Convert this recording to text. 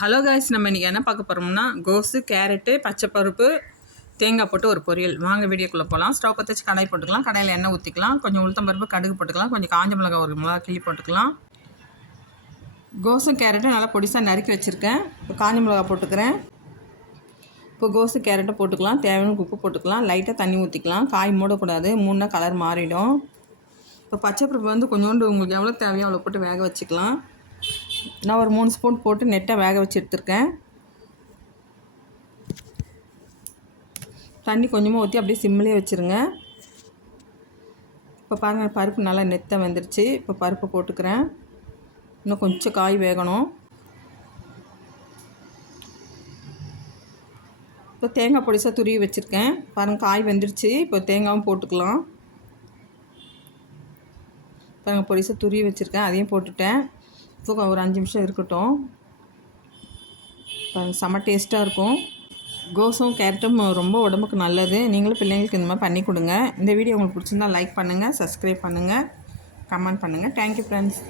Hello guys, நம்ம இன்றைக்கி என்ன பார்க்க போகிறோம்னா கோஸு, கேரட்டு, பச்சை பருப்பு, தேங்காய் போட்டு ஒரு பொரியல். வாங்க வீடியோக்குள்ளே போகலாம். ஸ்டவ் பற்ற வச்சு கடாய் போட்டுக்கலாம். கடாயில் எண்ணெய் ஊற்றிக்கலாம். கொஞ்சம் உளுத்தம் பருப்பு, கடுகு போட்டுக்கலாம். கொஞ்சம் காஞ்ச மிளகா ஒரு மிளகா கிள்ளி போட்டுக்கலாம். கோஸும் கேரட்டும் நல்லா பொடிசாக நறுக்கி வச்சுருக்கேன். இப்போ காஞ்ச மிளகா போட்டுக்கிறேன். இப்போ கோஸு கேரட்டை போட்டுக்கலாம். தேவையான உப்பு போட்டுக்கலாம். லைட்டாக தண்ணி ஊற்றிக்கலாம். காய் மூடக்கூடாது, மூணுனா கலர் மாறிடும். இப்போ பச்சை பருப்பு வந்து கொஞ்சோண்டு உங்களுக்கு எவ்வளோ தேவையோ அவ்வளோ போட்டு வேக வச்சுக்கலாம். நான் ஒரு 3 ஸ்பூன் போட்டு நெட்டாக வேக வச்சு எடுத்துருக்கேன். தண்ணி கொஞ்சமாக ஊற்றி அப்படியே சிம்மிலே வச்சுருங்க. இப்போ பாருங்கள், பருப்பு நல்லா நெத்தாக வெந்துருச்சு. இப்போ பருப்பை போட்டுக்கிறேன். இன்னும் கொஞ்சம் காய் வேகணும். இப்போ தேங்காய் பொடிசாக துருவி வச்சுருக்கேன். பாருங்கள், காய் வெந்துருச்சு. இப்போ தேங்காயும் போட்டுக்கலாம். பாருங்கள், பொடிசாக துருவி வச்சுருக்கேன், அதையும் போட்டுட்டேன். இப்போ ஒரு 5 நிமிஷம் இருக்கட்டும். செம்ம டேஸ்ட்டாக இருக்கும். கோஸும் கேரட்டும் ரொம்ப உடம்புக்கு நல்லது. நீங்களும் பிள்ளைங்களுக்கு இந்த மாதிரி பண்ணி கொடுங்க. இந்த வீடியோ உங்களுக்கு பிடிச்சிருந்தா லைக் பண்ணுங்கள், சப்ஸ்கிரைப் பண்ணுங்கள், கமெண்ட் பண்ணுங்கள். Thank you friends.